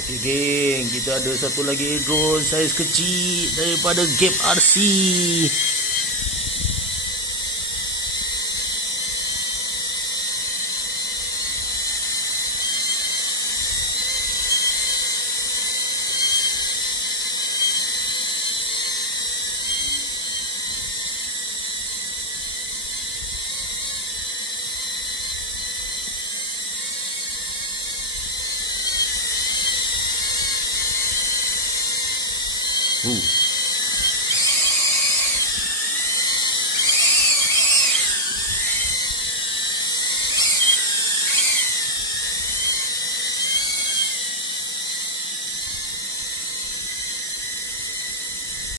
Okey geng, kita ada satu lagi drone saiz kecil daripada Gap RC.